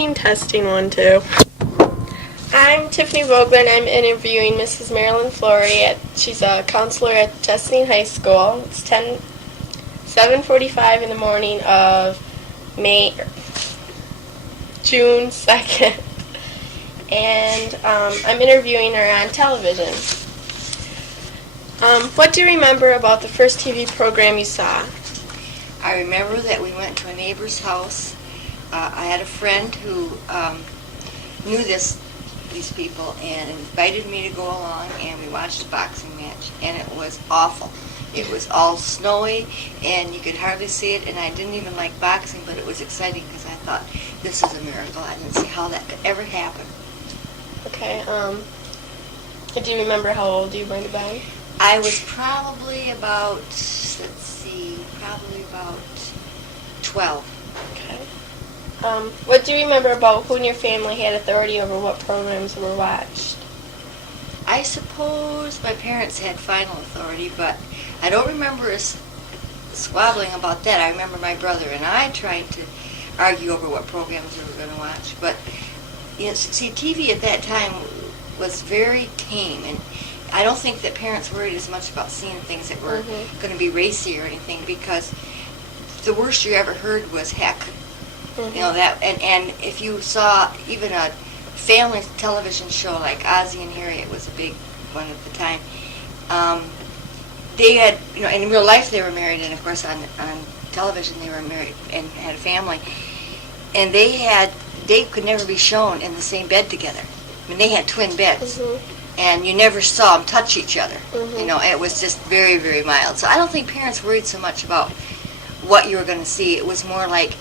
testing 1, 2. I'm Tiffany Vogler, and I'm interviewing Mrs. Marilyn Flory. She's a counselor at Jessamine High School. It's 7:45 in the morning of June 2nd. And I'm interviewing her on television. What do you remember about the first TV program you saw? I remember that we went to a neighbor's house. I had a friend who knew these people and invited me to go along, and we watched a boxing match, and it was awful. It was all snowy, and you could hardly see it, and I didn't even like boxing, but it was exciting because I thought, this is a miracle. I didn't see how that could ever happen. Okay, do you remember how old you might have been? I was probably about, 12. Okay. What do you remember about who in your family had authority over what programs were watched? I suppose my parents had final authority, but I don't remember us squabbling about that. I remember my brother and I trying to argue over what programs we were going to watch. But, see, TV at that time was very tame, and I don't think that parents worried as much about seeing things that were going to be racy or anything, because the worst you ever heard was heck. You know that, and if you saw even a family television show like Ozzie and Harriet was a big one at the time. They had, in real life they were married, and of course on television they were married and had a family, and they could never be shown in the same bed together. I mean, they had twin beds. And you never saw them touch each other. It was just very, very mild. So I don't think parents worried so much about what you were going to see. It was more like,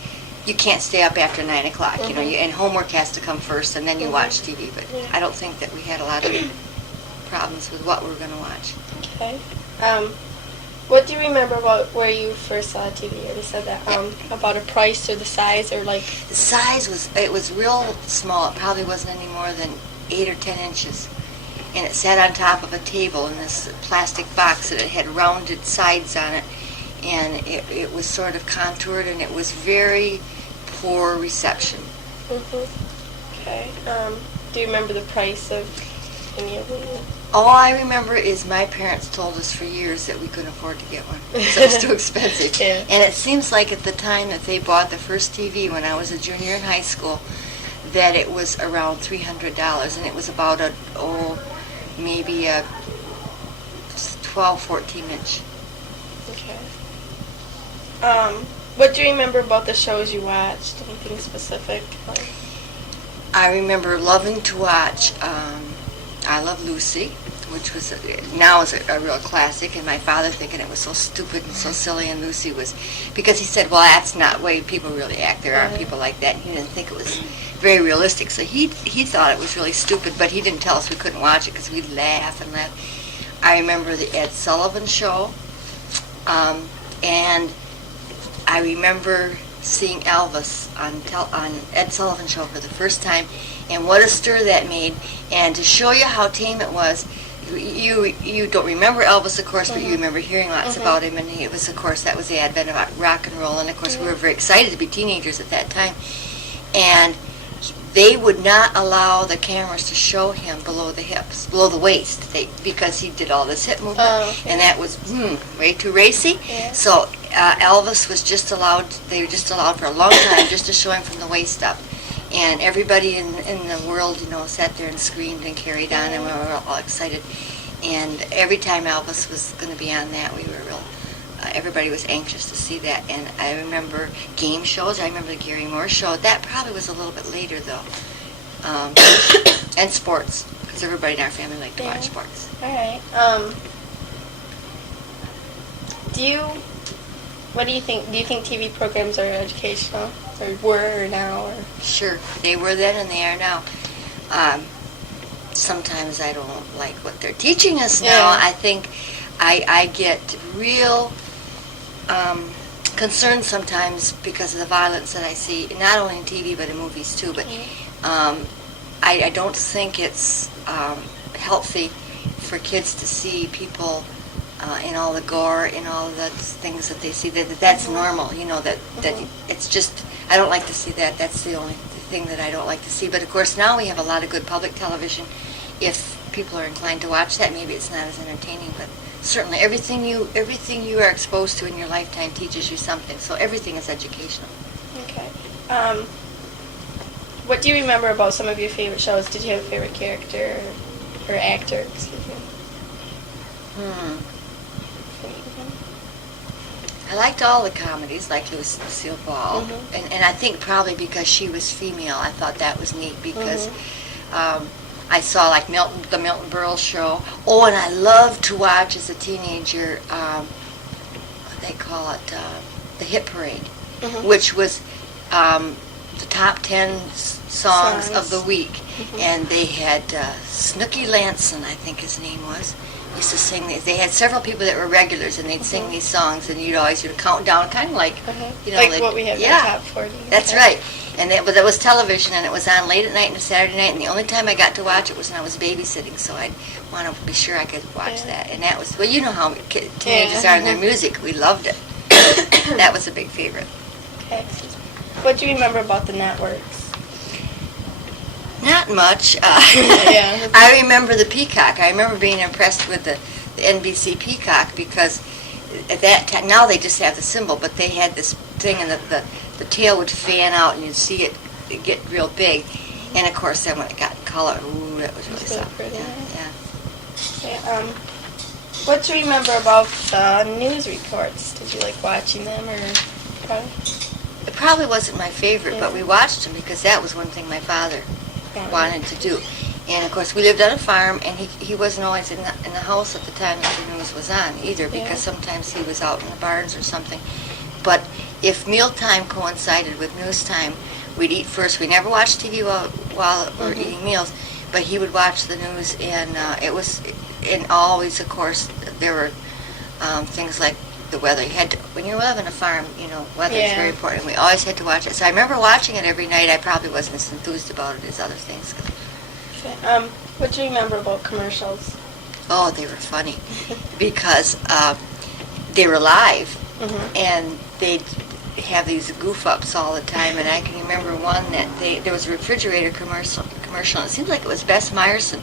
you can't stay up after 9 o'clock, and homework has to come first, and then you watch TV. But I don't think that we had a lot of problems with what we were going to watch. Okay. What do you remember about where you first saw TV? You already said that. About a price or the size, or like... The size was real small. It probably wasn't any more than 8 or 10 inches. And it sat on top of a table in this plastic box, and it had rounded sides on it, and it was sort of contoured, and it was very poor reception. Okay. Do you remember the price of any of them? All I remember is my parents told us for years that we couldn't afford to get one. So it was too expensive. Yeah. And it seems like at the time that they bought the first TV, when I was a junior in high school, that it was around $300, and it was about maybe a 12, 14 inch. Okay. What do you remember about the shows you watched? Anything specific? I remember loving to watch I Love Lucy, which was now is a real classic, and my father thinking it was so stupid and so silly, and Lucy was, because he said, well, that's not the way people really act. There are people like that, and he didn't think it was very realistic. So he thought it was really stupid, but he didn't tell us we couldn't watch it because we'd laugh and laugh. I remember the Ed Sullivan Show, and I remember seeing Elvis on Ed Sullivan Show for the first time, and what a stir that made. And to show you how tame it was, you don't remember Elvis, of course, but you remember hearing lots about him, and it was, of course, that was the advent of rock and roll, and of course we were very excited to be teenagers at that time. And they would not allow the cameras to show him below the hips, below the waist, because he did all this hip movement, and that was way too racy. So Elvis was just allowed, they were just allowed for a long time just to show him from the waist up. And everybody in the world, sat there and screamed and carried on, and we were all excited. And every time Elvis was going to be on that, we were everybody was anxious to see that. And I remember game shows. I remember the Gary Moore show. That probably was a little bit later, though. And sports, because everybody in our family liked to watch sports. All right. What do you think? Do you think TV programs are educational, or were, or now? Or? Sure, they were then and they are now. Sometimes I don't like what they're teaching us now. I think I get real concerned sometimes because of the violence that I see, not only in TV but in movies too. But I don't think it's healthy for kids to see people in all the gore, in all the things that they see. That's normal, that it's just, I don't like to see that. That's the only thing that I don't like to see. But of course now we have a lot of good public television. If people are inclined to watch that, maybe it's not as entertaining, but certainly everything you are exposed to in your lifetime teaches you something. So everything is educational. Okay. What do you remember about some of your favorite shows? Did you have a favorite character or actor? Excuse me. I liked all the comedies, like Lucille Ball, and I think probably because she was female, I thought that was neat because I saw like the Milton Berle show. Oh, and I loved to watch as a teenager, what they call it, the Hit Parade, which was the top 10 songs of the week, and they had Snooky Lanson, I think his name was. Used to sing these. They had several people that were regulars, and they'd sing these songs, and you'd always count down, kind of like, like what we have in the top 40. That's right. And that was television, and it was on late at night and a Saturday night, and the only time I got to watch it was when I was babysitting, so I'd want to be sure I could watch that. And that was, well, you know how teenagers are in their music. We loved it. That was a big favorite. Okay. What do you remember about the networks? Not much. I remember the Peacock. I remember being impressed with the NBC Peacock because at that time, now they just have the symbol, but they had this thing and the tail would fan out and you'd see it get real big. And of course then when it got in color, ooh, that was really something. Okay, what do you remember about the news reports? Did you like watching them or? It probably wasn't my favorite, but we watched them because that was one thing my father wanted to do. And of course we lived on a farm, and he wasn't always in the house at the time that the news was on either, because sometimes he was out in the barns or something. But if mealtime coincided with news time, we'd eat first. We never watched TV while we were eating meals, but he would watch the news, and it was, and always, of course, there were things like the weather. You had to, when you live on a farm, weather is very important. We always had to watch it. So I remember watching it every night. I probably wasn't as enthused about it as other things. Okay. What do you remember about commercials? Oh, they were funny because they were live, and they'd have these goof-ups all the time. And I can remember one that there was a refrigerator commercial, and it seemed like it was Bess Meyerson,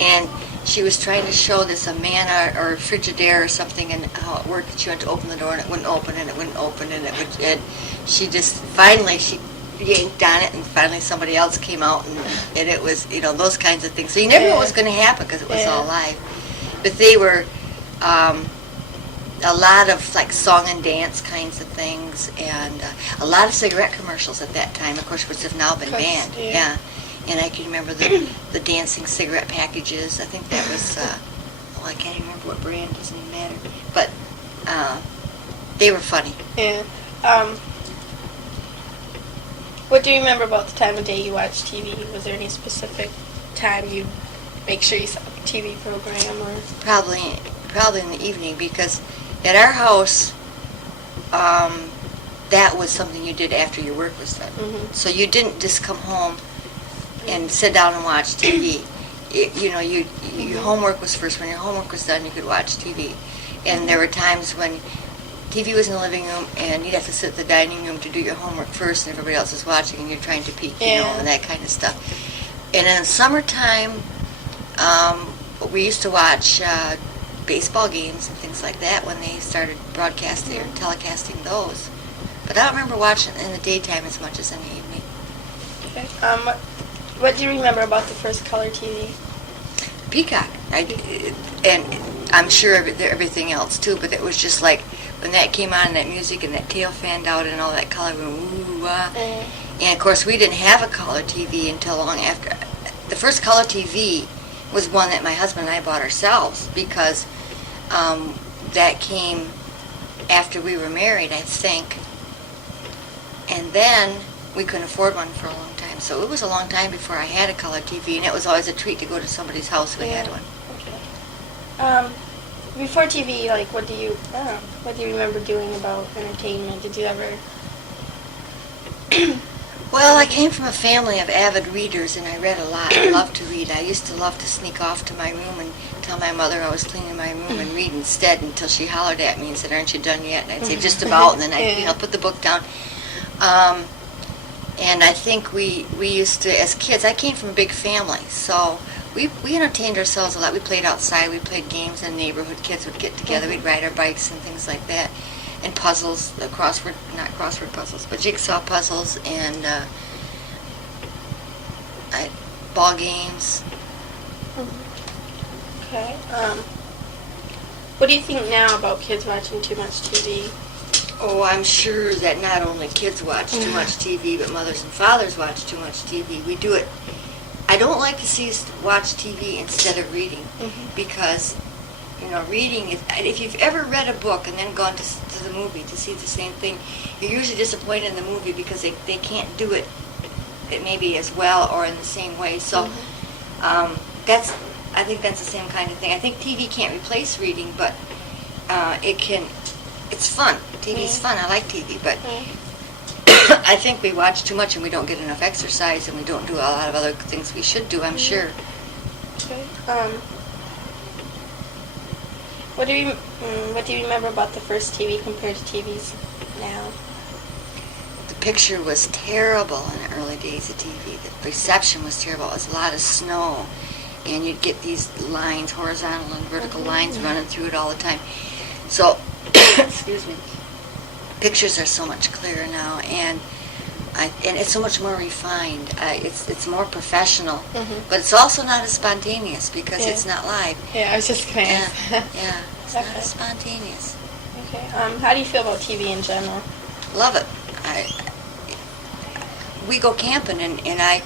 and she was trying to show this Amana or Frigidaire or something, and how it worked. That she went to open the door and it wouldn't open, and it wouldn't open, and it would. And she just finally she yanked on it, and finally somebody else came out, and it was those kinds of things. So you never knew what was going to happen because it was all live. But they were a lot of like song and dance kinds of things, and a lot of cigarette commercials at that time, of course, which have now been banned. Yeah. And I can remember the dancing cigarette packages. I think that was, I can't even remember what brand, doesn't even matter. But they were funny. Yeah. What do you remember about the time of day you watched TV? Was there any specific time you'd make sure you saw a TV program? Or? Probably in the evening, because at our house, that was something you did after your work was done. So you didn't just come home and sit down and watch TV. Your homework was first. When your homework was done, you could watch TV. And there were times when TV was in the living room, and you'd have to sit in the dining room to do your homework first, and everybody else is watching, and you're trying to peek, and that kind of stuff. And in the summertime, we used to watch baseball games and things like that when they started broadcasting or telecasting those. But I don't remember watching in the daytime as much as in the evening. Okay. What do you remember about the first color TV? Peacock. And I'm sure everything else too, but it was just like when that came on, that music and that tail fanned out and all that color, and of course we didn't have a color TV until long after. The first color TV was one that my husband and I bought ourselves, because that came after we were married, I think, and then we couldn't afford one for a long time. So it was a long time before I had a color TV, and it was always a treat to go to somebody's house who had one. Okay. Before TV, like, what do you remember doing about entertainment? Did you ever? Well, I came from a family of avid readers, and I read a lot. I loved to read. I used to love to sneak off to my room and tell my mother I was cleaning my room and read instead, until she hollered at me and said, "Aren't you done yet?" And I'd say, "Just about," and then I'd put the book down. And I think we used to, as kids, I came from a big family, so we entertained ourselves a lot. We played outside, we played games in the neighborhood, kids would get together, we'd ride our bikes and things like that. And puzzles, the not crossword puzzles, but jigsaw puzzles and ball games. Okay. What do you think now about kids watching too much TV? Oh, I'm sure that not only kids watch too much TV, but mothers and fathers watch too much TV. We do it. I don't like to see us watch TV instead of reading, because, you know, reading is, if you've ever read a book and then gone to the movie to see the same thing, you're usually disappointed in the movie because they can't do it maybe as well or in the same way. So I think that's the same kind of thing. I think TV can't replace reading, but it can. It's fun. TV's fun. I like TV, but I think we watch too much and we don't get enough exercise and we don't do a lot of other things we should do, I'm sure. Okay. What do you remember about the first TV compared to TVs now? The picture was terrible in the early days of TV. The reception was terrible. It was a lot of snow, and you'd get these lines, horizontal and vertical lines running through it all the time. So, excuse me, pictures are so much clearer now, and it's so much more refined. It's more professional, but it's also not as spontaneous because it's not live. Yeah, I was just going to ask that. Yeah, it's not as spontaneous. Okay. How do you feel about TV in general? Love it. We go camping, and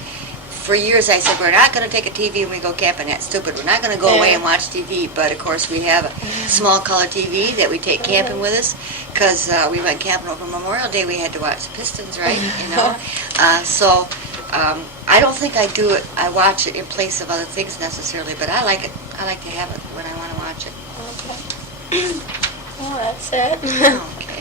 for years I said, we're not going to take a TV when we go camping. That's stupid. We're not going to go away and watch TV. But, of course, we have a small color TV that we take camping with us because we went camping over Memorial Day. We had to watch the Pistons, right? You know. So I don't think I do it. I watch it in place of other things necessarily, but I like it. I like to have it when I want to watch it. Okay. Well, that's it. Okay.